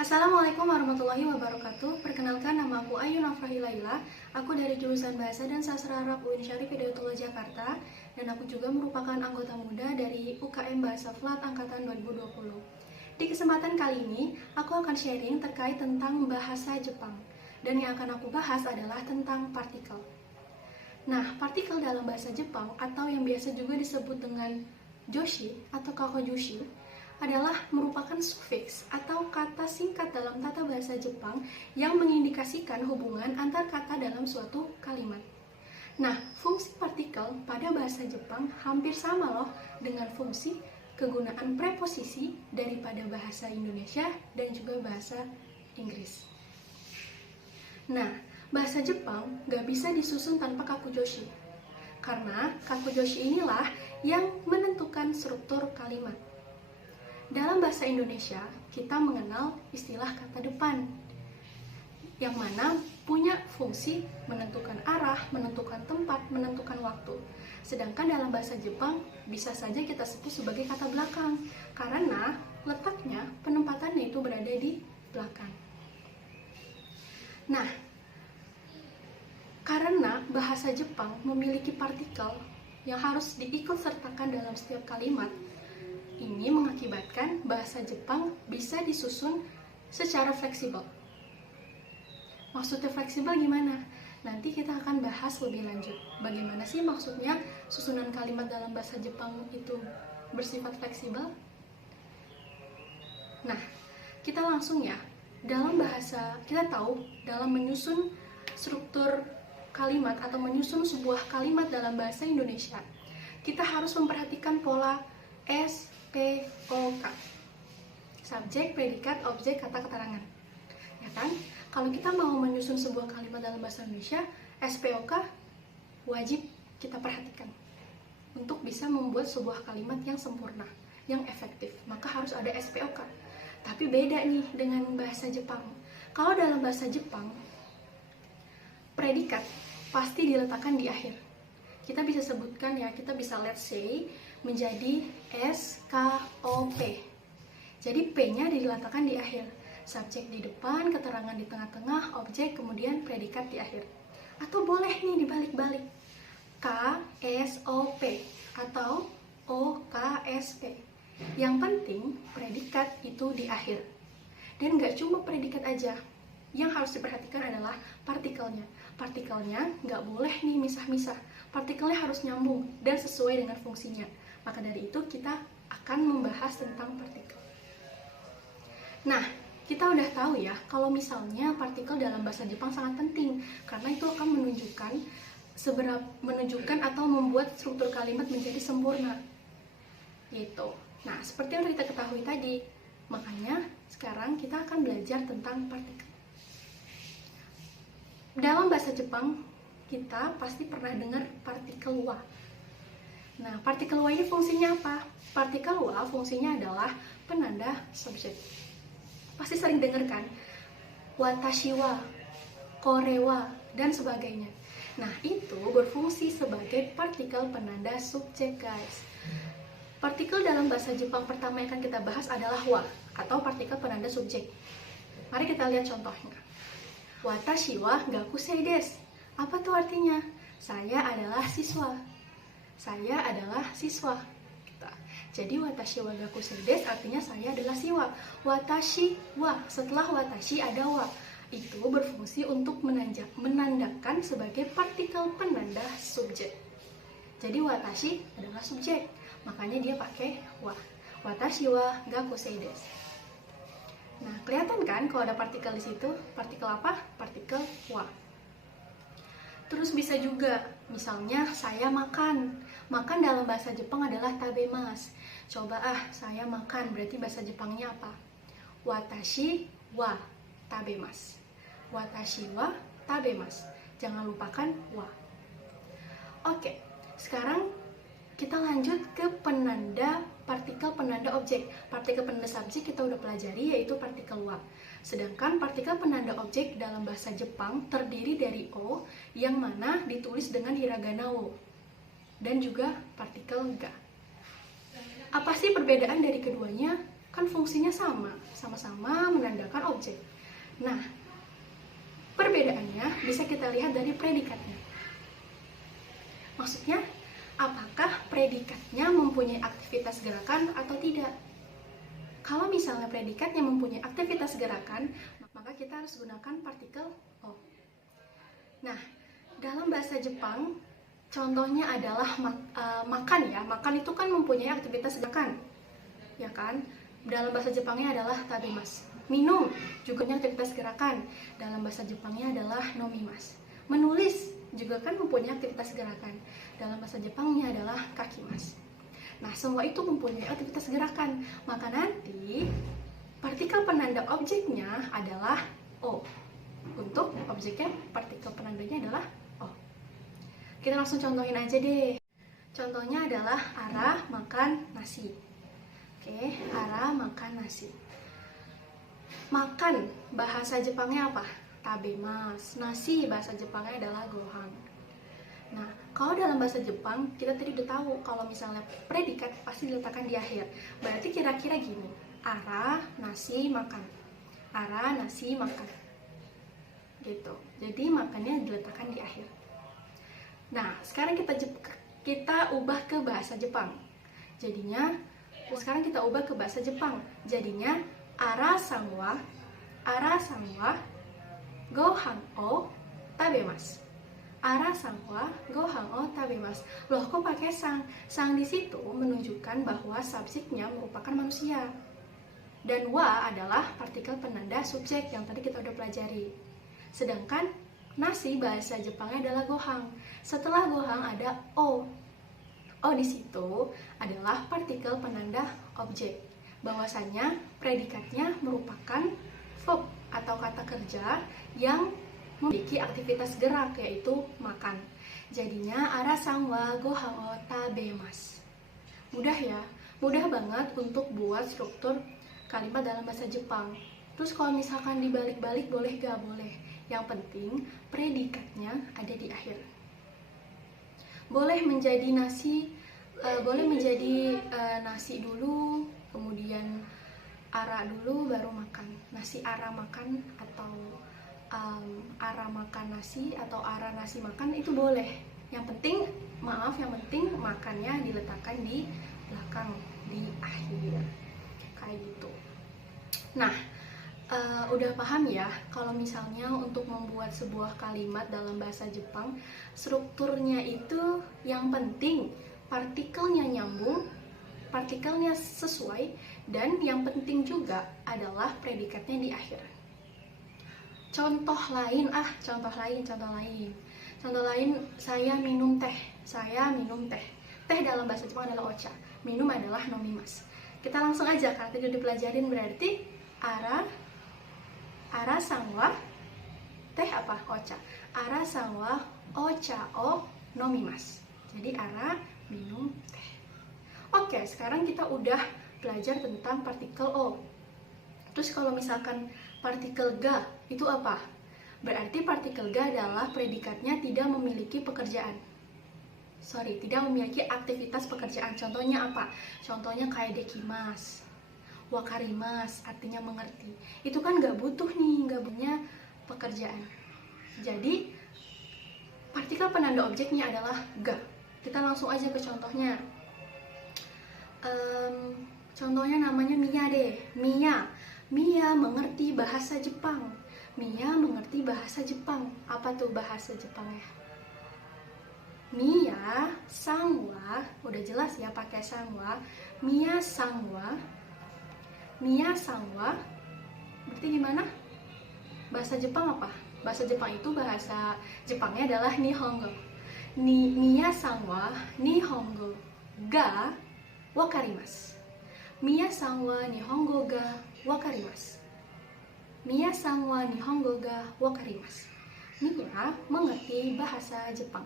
Assalamualaikum warahmatullahi wabarakatuh. Perkenalkan, nama aku Ayu Nafrahi Laila. Aku dari jurusan Bahasa dan Sastra Arab UIN Syarif Hidayatullah Jakarta, dan aku juga merupakan anggota muda dari UKM Bahasa Flat angkatan 2020. Di kesempatan kali ini, aku akan sharing terkait tentang bahasa Jepang. Dan yang akan aku bahas adalah tentang partikel. Nah, partikel dalam bahasa Jepang atau yang biasa juga disebut dengan joshi atau kakojushi adalah merupakan sufiks atau kata singkat dalam tata bahasa Jepang yang mengindikasikan hubungan antar kata dalam suatu kalimat. Nah, fungsi partikel pada bahasa Jepang hampir sama loh dengan fungsi kegunaan preposisi daripada bahasa Indonesia dan juga bahasa Inggris. Nah, bahasa Jepang gak bisa disusun tanpa kakujoshi, karena kakujoshi inilah yang menentukan struktur kalimat. Dalam bahasa Indonesia, kita mengenal istilah kata depan, yang mana punya fungsi menentukan arah, menentukan tempat, menentukan waktu. Sedangkan dalam bahasa Jepang, bisa saja kita sebut sebagai kata belakang, karena letaknya, penempatannya itu berada di belakang. Nah, karena bahasa Jepang memiliki partikel yang harus diikutsertakan dalam setiap kalimat, ini mengakibatkan bahasa Jepang bisa disusun secara fleksibel. Maksudnya fleksibel gimana? Nanti kita akan bahas lebih lanjut. Bagaimana sih maksudnya susunan kalimat dalam bahasa Jepang itu bersifat fleksibel? Nah, kita langsung ya. Dalam bahasa, kita tahu dalam menyusun struktur kalimat atau menyusun sebuah kalimat dalam bahasa Indonesia, kita harus memperhatikan pola SPOK, subjek, predikat, objek, kata keterangan. Ya kan? Kalau kita mau menyusun sebuah kalimat dalam bahasa Indonesia, SPOK wajib kita perhatikan untuk bisa membuat sebuah kalimat yang sempurna, yang efektif. Maka harus ada SPOK. Tapi beda nih dengan bahasa Jepang. Kalau dalam bahasa Jepang, predikat pasti diletakkan di akhir. Kita bisa sebutkan ya, kita bisa let's say menjadi SKOP. Jadi P-nya diletakkan di akhir. Subjek di depan, keterangan di tengah-tengah, objek, kemudian predikat di akhir. Atau boleh nih dibalik-balik. KSOP atau OKSP. Yang penting predikat itu di akhir. Dan gak cuma predikat aja. Yang harus diperhatikan adalah partikelnya. Partikelnya gak boleh nih misah-misah. Partikelnya harus nyambung dan sesuai dengan fungsinya. Maka dari itu kita akan membahas tentang partikel. Nah, kita udah tahu ya, kalau misalnya partikel dalam bahasa Jepang sangat penting, karena itu akan menunjukkan atau membuat struktur kalimat menjadi sempurna. Gitu. Nah, seperti yang kita ketahui tadi, makanya sekarang kita akan belajar tentang partikel. Dalam bahasa Jepang, kita pasti pernah dengar partikel wa. Nah, partikel wa ini fungsinya apa? Partikel wa fungsinya adalah penanda subjek. Pasti sering dengar kan? Watashi wa, kore wa, dan sebagainya. Nah, itu berfungsi sebagai partikel penanda subjek, guys. Partikel dalam bahasa Jepang pertama yang akan kita bahas adalah wa, atau partikel penanda subjek. Mari kita lihat contohnya. Watashi wa gakusei desu. Apa tuh artinya? Saya adalah siswa. Saya adalah siswa. Jadi watashi wa gakusei desu artinya saya adalah siswa. Watashi wa, setelah watashi ada wa. Itu berfungsi untuk menandakan sebagai partikel penanda subjek. Jadi watashi adalah subjek, makanya dia pakai wa. Watashi wa gakusei desu. Nah, kelihatan kan kalau ada partikel di situ? Partikel apa? Partikel wa. Terus bisa juga, misalnya saya makan. Makan dalam bahasa Jepang adalah tabemasu. Coba saya makan, berarti bahasa Jepangnya apa? Watashi wa tabemasu. Watashi wa tabemasu. Jangan lupakan wa. Oke, sekarang kita lanjut ke partikel penanda objek. Partikel penanda subjek kita udah pelajari, yaitu partikel wa. Sedangkan partikel penanda objek dalam bahasa Jepang terdiri dari o, yang mana ditulis dengan hiragana wo, dan juga partikel ga. Apa sih perbedaan dari keduanya? Kan fungsinya sama-sama menandakan objek. Nah, perbedaannya bisa kita lihat dari predikatnya. Maksudnya, apakah predikatnya mempunyai aktivitas gerakan atau tidak? Kalau misalnya predikatnya mempunyai aktivitas gerakan, maka kita harus gunakan partikel o. Nah, dalam bahasa Jepang, contohnya adalah makan ya. Makan itu kan mempunyai aktivitas gerakan, ya kan? Dalam bahasa Jepangnya adalah tabemas. Minum juga punya aktivitas gerakan. Dalam bahasa Jepangnya adalah nomimas. Menulis juga kan mempunyai aktivitas gerakan. Dalam bahasa Jepangnya adalah kakimas. Nah, semua itu mempunyai aktivitas gerakan. Maka nanti partikel penanda objeknya adalah O. Untuk objeknya, partikel penandanya adalah O. Kita langsung contohin aja deh. Contohnya adalah Ara makan nasi. Oke, Ara makan nasi. Makan, bahasa Jepangnya apa? Tabemas. Nasi, bahasa Jepangnya adalah gohan. Nah, kalau dalam bahasa Jepang, kita tadi udah tahu kalau misalnya predikat pasti diletakkan di akhir. Berarti kira-kira gini, Ara, nasi, makan. Ara, nasi, makan. Gitu. Jadi makannya diletakkan di akhir. Nah, sekarang kita ubah ke bahasa Jepang. Sekarang kita ubah ke bahasa Jepang. Jadinya, Ara sanwa gohan o tabemasu. Ara sanwa gohan o tabemasu. Loh, kok pakai sang? Sang di situ menunjukkan bahwa subjeknya merupakan manusia. Dan wa adalah partikel penanda subjek yang tadi kita udah pelajari. Sedangkan nasi bahasa Jepangnya adalah gohan. Setelah gohan ada o. O di situ adalah partikel penanda objek. Bahwasanya predikatnya merupakan verb atau kata kerja yang memiliki aktivitas gerak, yaitu makan. Jadinya Ara sanwa gohan o tabemasu. Mudah ya? Mudah banget untuk buat struktur kalimat dalam bahasa Jepang. Terus kalau misalkan dibalik-balik boleh gak? Boleh. Yang penting predikatnya ada di akhir. Boleh menjadi nasi, nasi dulu, kemudian Ara dulu baru makan. Nasi Ara makan, atau Ara makan nasi, atau Ara nasi makan, itu boleh. Yang penting makannya diletakkan di belakang, di akhir. Kayak gitu. Nah, udah paham ya kalau misalnya untuk membuat sebuah kalimat dalam bahasa Jepang, strukturnya itu yang penting partikelnya nyambung, partikelnya sesuai, dan yang penting juga adalah predikatnya di akhir. Contoh lain, saya minum teh. Teh dalam bahasa Jepang adalah ocha, minum adalah nomimas. Kita langsung aja, karena tadi udah dipelajarin, berarti Ara sanwa teh apa? Ocha. Ara sanwa ocha o nomimas. Jadi Ara minum teh. Oke, sekarang kita udah belajar tentang partikel o. Terus kalau misalkan partikel ga itu apa? Berarti partikel ga adalah predikatnya tidak memiliki tidak memiliki aktivitas pekerjaan. Contohnya apa? Contohnya kayak dekimas, wakarimas, artinya mengerti. Itu kan gak punya pekerjaan. Jadi partikel penanda objeknya adalah ga. Kita langsung aja ke contohnya. Contohnya namanya Mia deh. Mia mengerti bahasa Jepang. Apa tuh bahasa Jepangnya? Mia sanwa, udah jelas ya pakai sanwa. Mia sanwa berarti gimana? Bahasa Jepang apa? Bahasa Jepang itu bahasa Jepangnya adalah Nihongo. Mia sanwa Nihongo ga wakarimasu. Mia sanwa Nihongo ga wakarimasu. Mia sanwa Nihongo ga wakarimasu. Mia mengerti bahasa Jepang.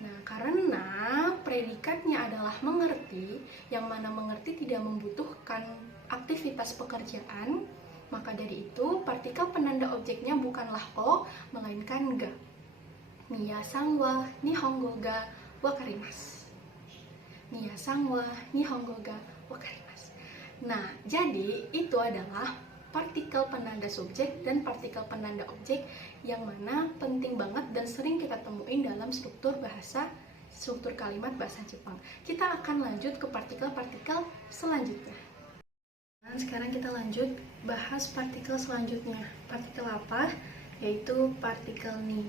Nah, karena predikatnya adalah mengerti, yang mana mengerti tidak membutuhkan aktivitas pekerjaan, maka dari itu partikel penanda objeknya bukanlah o, melainkan ga. Mia sanwa Nihongo ga wakarimasu. Mia sanwa Nihongo ga wakarimasu. Nah, jadi itu adalah partikel penanda subjek dan partikel penanda objek yang mana penting banget dan sering kita temuin dalam struktur kalimat bahasa Jepang. Kita akan lanjut ke partikel-partikel selanjutnya. Nah, sekarang kita lanjut bahas partikel selanjutnya. Partikel apa? Yaitu partikel ni.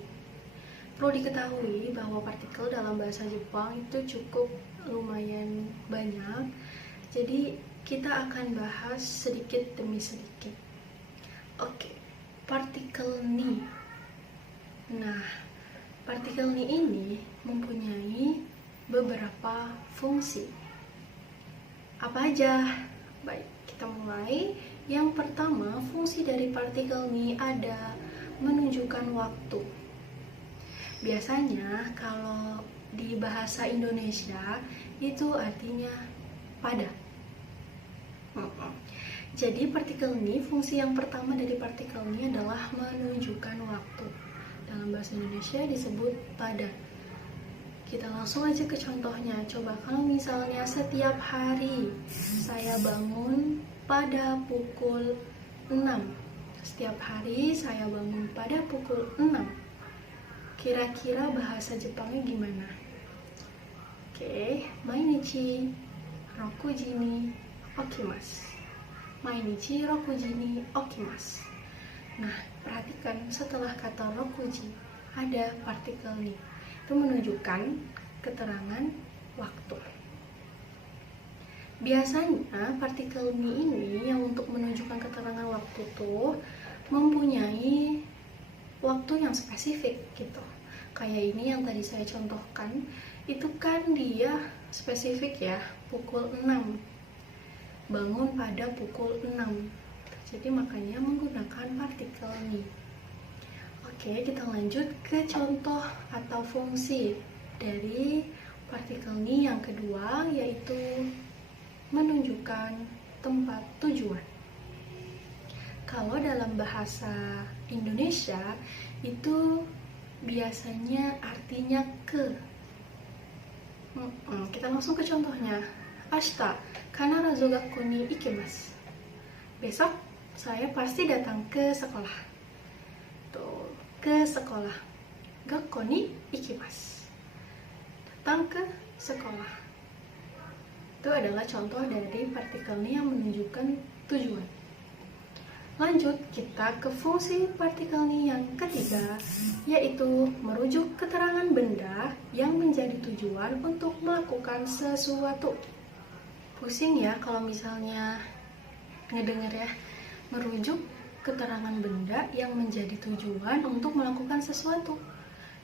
Perlu diketahui bahwa partikel dalam bahasa Jepang itu cukup lumayan banyak. Jadi kita akan bahas sedikit demi sedikit. Oke, partikel ni. Nah, partikel ni ini mempunyai beberapa fungsi. Apa aja? Baik, kita mulai. Yang pertama, fungsi dari partikel ni ada menunjukkan waktu. Biasanya kalau di bahasa Indonesia itu artinya pada. Jadi partikel ni, fungsi yang pertama dari partikel ni adalah menunjukkan waktu. Dalam bahasa Indonesia disebut pada. Kita langsung aja ke contohnya. Coba kalau misalnya setiap hari saya bangun pada pukul 6. Setiap hari saya bangun pada pukul 6. Kira-kira bahasa Jepangnya gimana? Oke, mainichi rokuji ni okimasu. Mainichi rokuji ni okimasu. Nah, perhatikan setelah kata rokuji ada partikel ni. Itu menunjukkan keterangan waktu. Biasanya partikel ni ini yang untuk menunjukkan keterangan waktu tuh mempunyai waktu yang spesifik gitu. Kayak ini yang tadi saya contohkan, itu kan dia spesifik ya, pukul 6. Bangun pada pukul 6. Jadi makanya menggunakan partikel ni. Oke, kita lanjut ke contoh atau fungsi dari partikel ni yang kedua, yaitu menunjukkan tempat tujuan. Kalau dalam bahasa Indonesia itu biasanya artinya ke. Kita langsung ke contohnya. Ashita kanarazu gakkou ni ikimasu. Besok saya pasti datang ke sekolah. Tuh, ke sekolah. Gakkou ni ikimasu. Datang ke sekolah. Itu adalah contoh dari partikel ni yang menunjukkan tujuan. Lanjut kita ke fungsi partikel ni yang ketiga, yaitu merujuk keterangan benda yang menjadi tujuan untuk melakukan sesuatu. Pusing ya kalau misalnya ngedenger ya, merujuk keterangan benda yang menjadi tujuan untuk melakukan sesuatu.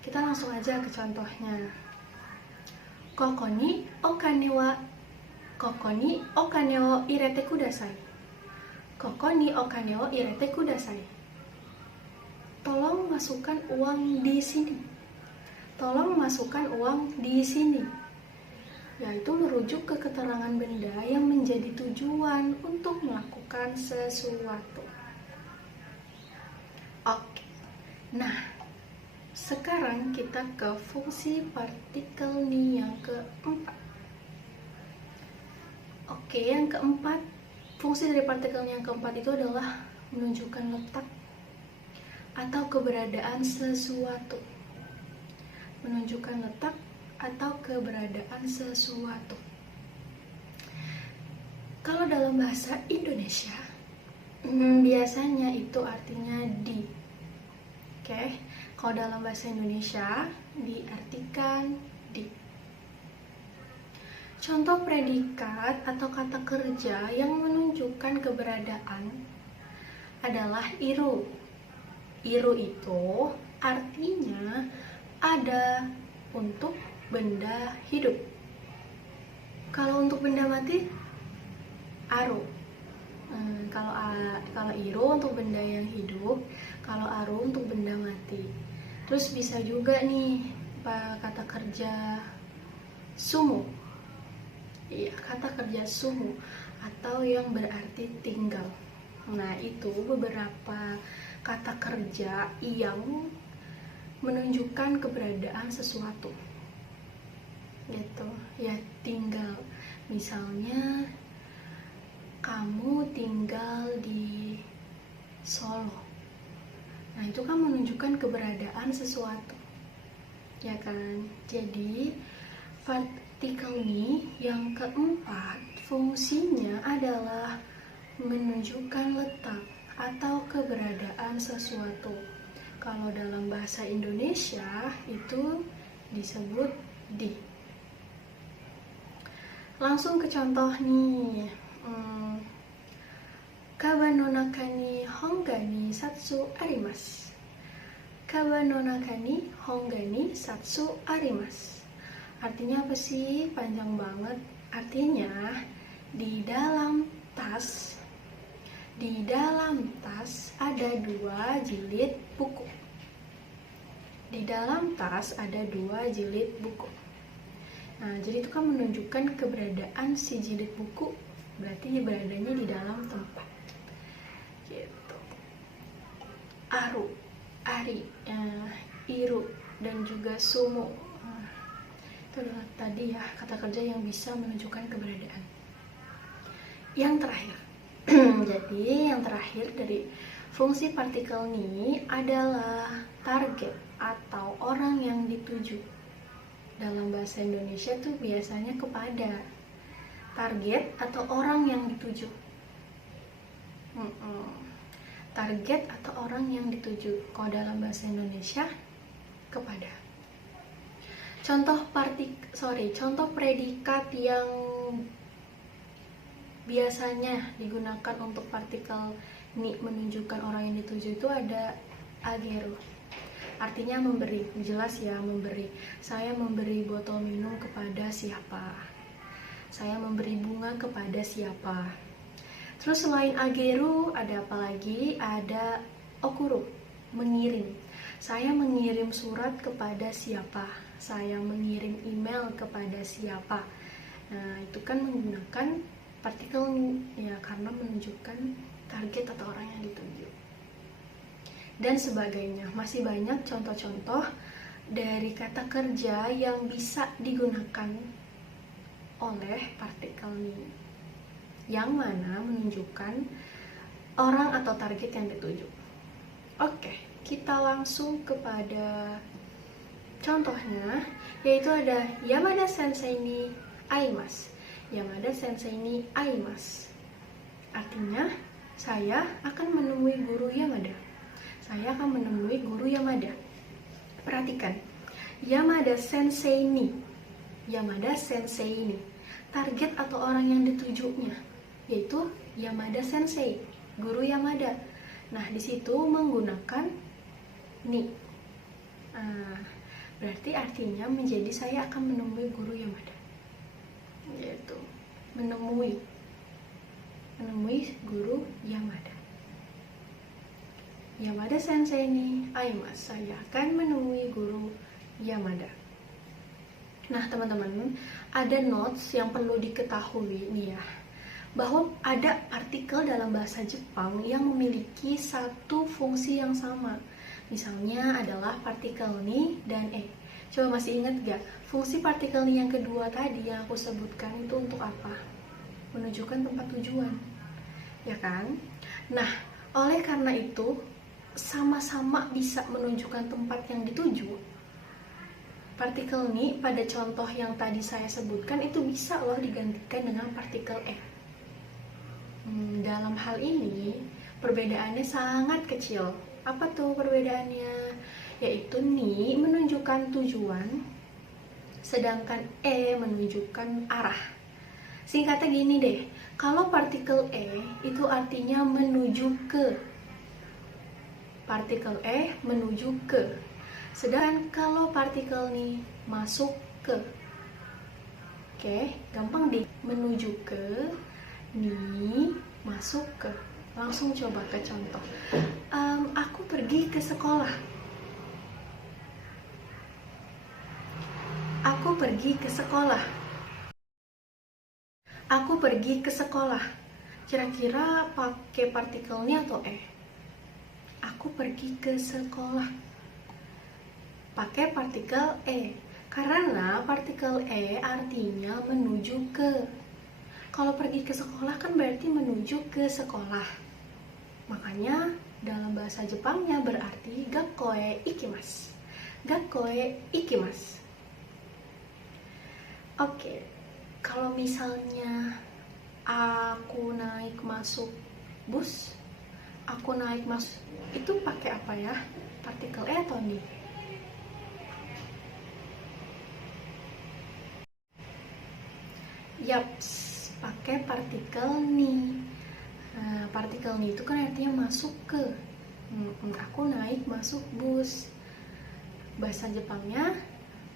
Kita langsung aja ke contohnya. Koko ni okane wo irete kudasai. Koko ni okane wo irete kudasai. Tolong masukkan uang di sini. Tolong masukkan uang di sini. Yaitu merujuk ke keterangan benda yang menjadi tujuan untuk melakukan sesuatu. Oke. Nah, sekarang kita ke fungsi partikel ni yang keempat. Oke, yang keempat, fungsi dari partikel yang keempat itu adalah menunjukkan letak atau keberadaan sesuatu. Menunjukkan letak atau keberadaan sesuatu. Kalau dalam bahasa Indonesia, biasanya itu artinya di. Oke, kalau dalam bahasa Indonesia diartikan di. Contoh predikat atau kata kerja yang menunjukkan keberadaan adalah iru. Iru itu artinya ada untuk benda hidup. Kalau untuk benda mati, aru. Kalau iru untuk benda yang hidup, kalau aru untuk benda mati. Terus bisa juga nih kata kerja sumu. Iya, kata kerja sumu atau yang berarti tinggal. Nah, itu beberapa kata kerja yang menunjukkan keberadaan sesuatu. Gitu, ya tinggal. Misalnya kamu tinggal di Solo. Nah, itu kan menunjukkan keberadaan sesuatu, ya kan? Jadi, partikel ni yang keempat fungsinya adalah menunjukkan letak atau keberadaan sesuatu. Kalau dalam bahasa Indonesia itu disebut di. Langsung ke contoh nih. Kaba no naka ni honga ni satsu arimasu. Kaba no naka ni honga ni satsu arimasu. Artinya apa sih? Panjang banget. Artinya di dalam tas ada 2 jilid buku. Di dalam tas ada 2 jilid buku. Nah, jadi itu kan menunjukkan keberadaan si jilid buku, berarti beradanya di dalam tempat. Gitu. Aru, ari, iru, dan juga sumo. Itu adalah tadi ya kata kerja yang bisa menunjukkan keberadaan. Yang terakhir. Jadi yang terakhir dari fungsi partikel ni adalah target atau orang yang dituju. Dalam bahasa Indonesia tuh biasanya kepada target atau orang yang dituju. Target atau orang yang dituju. Kalau dalam bahasa Indonesia kepada. Contoh predikat yang biasanya digunakan untuk partikel ni menunjukkan orang yang dituju itu ada agero. Artinya memberi, jelas ya, memberi. Saya memberi botol minum kepada siapa? Saya memberi bunga kepada siapa? Terus selain ageru ada apa lagi? Ada okuru, mengirim. Saya mengirim surat kepada siapa? Saya mengirim email kepada siapa? Nah, itu kan menggunakan partikel ya, karena menunjukkan target atau orang yang dituju. Dan sebagainya. Masih banyak contoh-contoh dari kata kerja yang bisa digunakan oleh partikel ni, yang mana menunjukkan orang atau target yang dituju. Oke, kita langsung kepada contohnya, yaitu ada Yamada Sensei ni aimasu. Yamada Sensei ni aimasu. Artinya, saya akan menemui guru Yamada. Saya akan menemui guru Yamada. Perhatikan, Yamada Sensei ni. Yamada Sensei ni. Target atau orang yang ditujunya yaitu Yamada Sensei, guru Yamada. Nah, di situ menggunakan ni. Berarti artinya menjadi saya akan menemui guru Yamada. Yaitu menemui guru Yamada. Yamada Sensei ni aimasu. Saya akan menemui guru Yamada. Nah, teman-teman, ada notes yang perlu diketahui nih ya, bahwa ada partikel dalam bahasa Jepang yang memiliki satu fungsi yang sama. Misalnya adalah partikel ni dan e. Coba masih ingat gak? Fungsi partikel ni yang kedua tadi yang aku sebutkan itu untuk apa? Menunjukkan tempat tujuan, ya kan? Nah, oleh karena itu sama-sama bisa menunjukkan tempat yang dituju. Partikel ni pada contoh yang tadi saya sebutkan itu bisa loh digantikan dengan partikel e. Dalam hal ini perbedaannya sangat kecil. Apa tuh perbedaannya? Yaitu ni menunjukkan tujuan, sedangkan e menunjukkan arah. Singkatnya gini deh, kalau partikel e itu artinya menuju ke. Partikel e menuju ke. Sedangkan kalau partikel ni masuk ke. Oke, gampang deh. Menuju ke, ni, masuk ke. Langsung coba ke contoh. Aku pergi ke sekolah. Aku pergi ke sekolah. Aku pergi ke sekolah. Kira-kira pakai partikelnya atau e? Aku pergi ke sekolah. Pakai partikel e, karena partikel e artinya menuju ke. Kalau pergi ke sekolah kan berarti menuju ke sekolah. Makanya dalam bahasa Jepangnya berarti gakkoe ikimasu. Gakkoe ikimasu. Oke, kalau misalnya aku naik masuk bus, aku naik masuk itu pakai apa ya? Partikel e atau ni? Yaps, pakai partikel ni. Nah, partikel ni itu kan artinya masuk ke. Aku naik masuk bus. Bahasa Jepangnya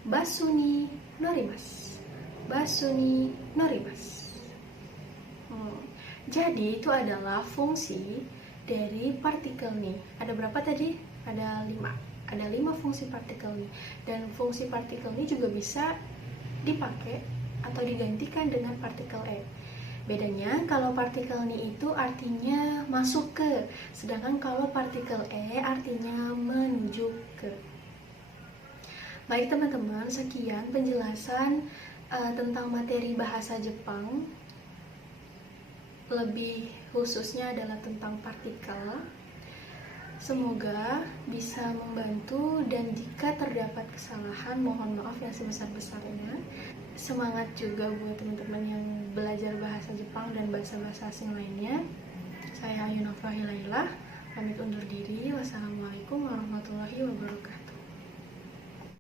basu ni norimasu. Basu ni norimasu. Jadi itu adalah fungsi dari partikel ni. Ada berapa tadi? Ada 5. Ada 5 fungsi partikel ni. Dan fungsi partikel ni juga bisa dipakai atau digantikan dengan partikel e. Bedanya kalau partikel ni itu artinya masuk ke, sedangkan kalau partikel e artinya menuju ke. Baik teman-teman, sekian penjelasan tentang materi bahasa Jepang. Lebih khususnya adalah tentang partikel. Semoga bisa membantu, dan jika terdapat kesalahan mohon maaf yang sebesar-besarnya. Semangat juga buat teman-teman yang belajar bahasa Jepang dan bahasa-bahasa asing lainnya. Saya Ayuna Fahilailah, pamit undur diri. Wassalamualaikum warahmatullahi wabarakatuh.